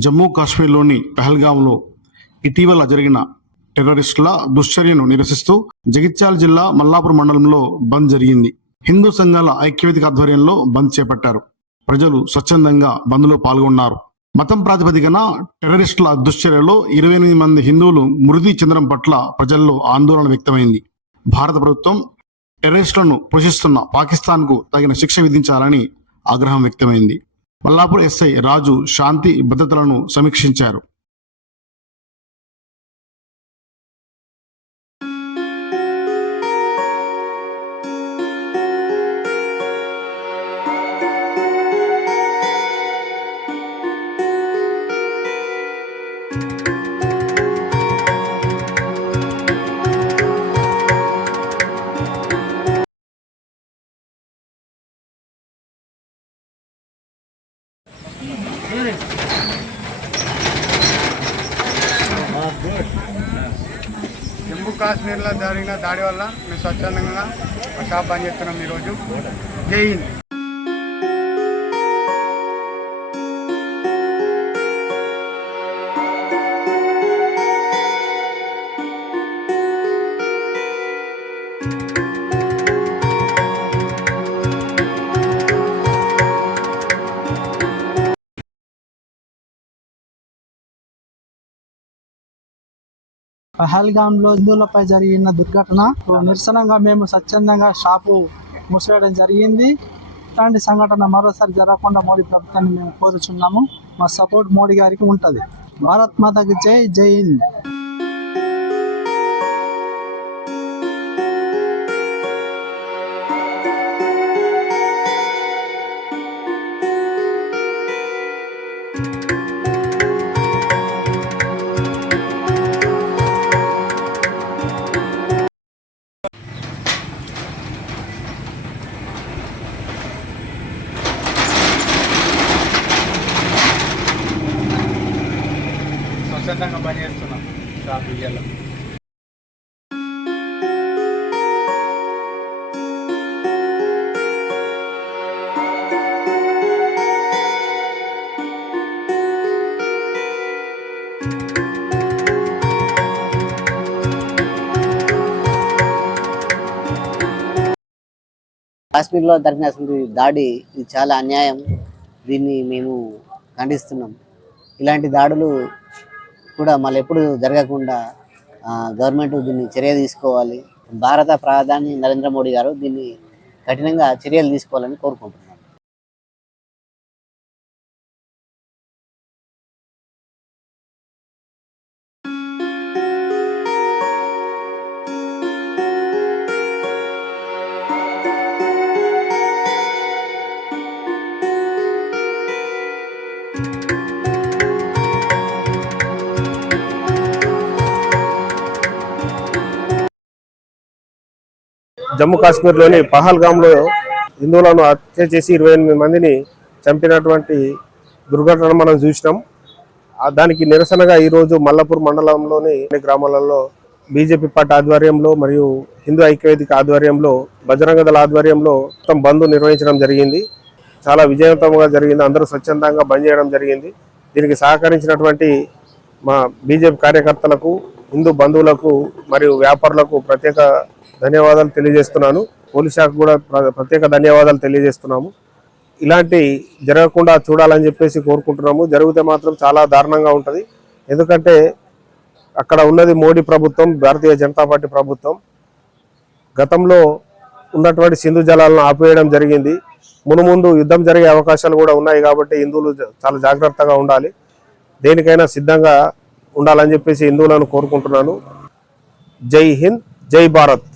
జమ్మూ కాశ్మీర్లోని పహల్గాంలో ఇటీవల జరిగిన టెర్రరిస్టుల దుశ్చర్యను నిరసిస్తూ జగిత్యాల జిల్లా మల్లాపూర్ మండలంలో బంద్ జరిగింది. హిందూ సంఘాల ఐక్యవేదిక ఆధ్వర్యంలో బంద్ చేపట్టారు. ప్రజలు స్వచ్ఛందంగా బంద్లో పాల్గొన్నారు. మతం ప్రాతిపదికన టెర్రరిస్టుల దుశ్చర్యలో 28 మంది హిందువులు మృతి చెందడం పట్ల ప్రజల్లో ఆందోళన వ్యక్తమైంది. భారత ప్రభుత్వం టెర్రరిస్టులను పోషిస్తున్న పాకిస్తాన్కు తగిన శిక్ష విధించాలని ఆగ్రహం వ్యక్తమైంది. మల్లాపూర్ ఎస్ఐ రాజు శాంతి భద్రతలను సమీక్షించారు. జమ్మూ కాశ్మీర్లో జరిగిన దాడి వల్ల మేము స్వచ్ఛందంగా షాప్ బంద్ చేస్తున్నాం. ఈరోజు జై హింద్. పహల్గాంలో హిందువులపై జరిగిన దుర్ఘటన నిరసనగా మేము స్వచ్ఛందంగా షాపు మూసివేయడం జరిగింది. ఇట్లాంటి సంఘటన మరోసారి జరగకుండా మోడీ ప్రభుత్వాన్ని మేము కోరుచున్నాము. మా సపోర్ట్ మోడీ గారికి ఉంటుంది. భారత్ మాతకి జై, జై హింద్. స్వచ్ఛందంగా బంద్ చేస్తున్నాం షాప్ ఇయ్యాల. కాశ్మీర్లో జరిగిన దాడి ఇది చాలా అన్యాయం. దీన్ని మేము ఖండిస్తున్నాం. ఇలాంటి దాడులు కూడా మళ్ళీ ఎప్పుడు జరగకుండా గవర్నమెంట్ దీన్ని చర్య తీసుకోవాలి. భారత ప్రధాని నరేంద్ర మోడీ గారు దీన్ని కఠినంగా చర్యలు తీసుకోవాలని కోరుకుంటున్నాను. జమ్మూ కాశ్మీర్లోని పహల్గాంలో హిందువులను హత్య చేసి 28 మందిని చంపినటువంటి దుర్ఘటన మనం చూసినాం. దానికి నిరసనగా ఈరోజు మల్లాపూర్ మండలంలోని గ్రామాలలో బీజేపీ పార్టీ ఆధ్వర్యంలో మరియు హిందూ ఐక్యవేదిక ఆధ్వర్యంలో బజరంగ దళ ఆధ్వర్యంలో మొత్తం బంద్ నిర్వహించడం జరిగింది. చాలా విజయవంతంగా జరిగింది. అందరూ స్వచ్ఛందంగా బంద్ చేయడం జరిగింది. దీనికి సహకరించినటువంటి మా బీజేపీ కార్యకర్తలకు, హిందూ బంధువులకు మరియు వ్యాపారులకు ప్రత్యేక ధన్యవాదాలు తెలియజేస్తున్నాను. పోలీస్ శాఖ కూడా ప్రత్యేక ధన్యవాదాలు తెలియజేస్తున్నాము. ఇలాంటి జరగకుండా చూడాలని చెప్పేసి కోరుకుంటున్నాము. జరిగితే మాత్రం చాలా దారుణంగా ఉంటుంది. ఎందుకంటే అక్కడ ఉన్నది మోడీ ప్రభుత్వం, భారతీయ జనతా పార్టీ ప్రభుత్వం. గతంలో ఉన్నటువంటి సింధు జలాలను ఆపివేయడం జరిగింది. మునుముందు యుద్ధం జరిగే అవకాశాలు కూడా ఉన్నాయి. కాబట్టి హిందువులు చాలా జాగ్రత్తగా ఉండాలి. దేనికైనా సిద్ధంగా ఉండాలని చెప్పేసి హిందువులను కోరుకుంటున్నాను. జై హింద్, జై భారత్.